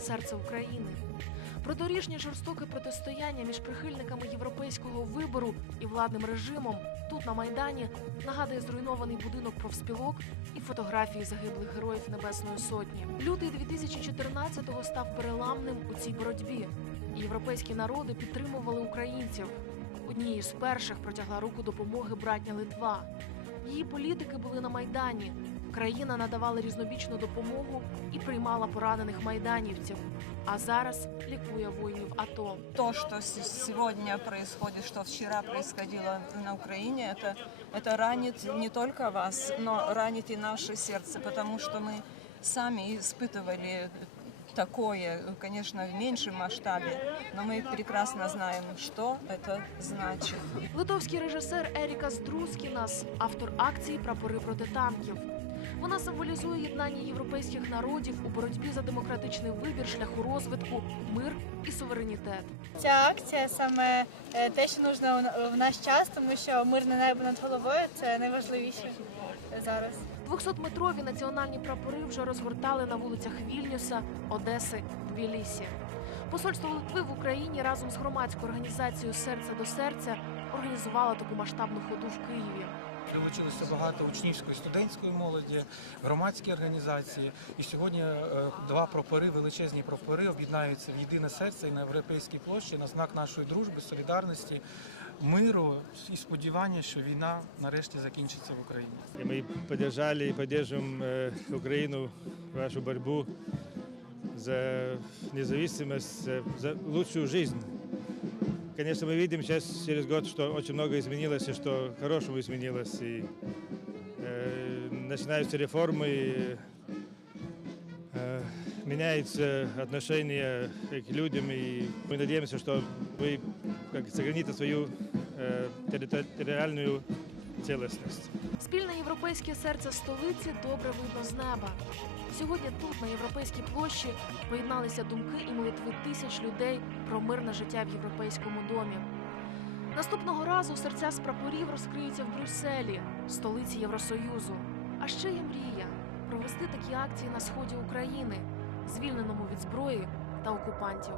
серце України. Про дорішнє жорстоке протистояння між прихильниками європейського вибору і владним режимом тут на майдані нагадує зруйнований будинок профспілок і фотографії загиблих героїв Небесної Сотні. Лютий 2014-го став переламним у цій боротьбі. Європейські народи підтримували українців. Однією з перших протягла руку допомоги братня Литва. Її політики були на майдані Країна надавала різнобічну допомогу і приймала поранених майданівців. А зараз лікує воїнів АТО. То, что с- сегодня происходит, что вчера происходило на Украине, это, это ранит не только вас, но ранит и наше сердце, потому что мы сами испытывали такое, конечно, в меньшем масштабе, но мы прекрасно знаем, что это значит. Литовський режисер Еріка Струскінас, автор акції Прапори проти танків. Вона символізує єднання європейських народів у боротьбі за демократичний вибір шляху розвитку, мир і суверенітет. Ця акція саме е, те, що нужно в- наш час, тому що мирне небо над головою це найважливіше зараз. 200-метрові національні прапори вже розгортали на вулицях Вільнюса, Одеси, Тбілісі. Посольство Литви в Україні разом з громадською організацією Серце до серця організувало таку масштабну ходу в Києві. Долучилося багато учнівської студентської молоді, громадські організації. І сьогодні е, два прапори, величезні прапори, об'єднаються в єдине серце і на європейській площі на знак нашої дружби, солідарності, миру і сподівання, що війна нарешті закінчиться в Україні. И мы поддержали и поддерживаем э, Украину, вашу борьбу за независимость, за, лучшую жизнь. Конечно, мы видим сейчас через год, что очень много изменилось и что к хорошему изменилось. И э, начинаются реформы, и, э, меняется отношение к людям, и мы надеемся, что вы как, сохраните свою э, территори- территориальную целостность. Спільне європейське серце столиці добре видно з неба. Сьогодні тут, на європейській площі, поєдналися думки і молитви тисяч людей про мирне життя в європейському домі. Наступного разу серця з прапорів розкриються в Брюсселі, столиці Євросоюзу. А ще є мрія провести такі акції на сході України, звільненому від зброї та окупантів.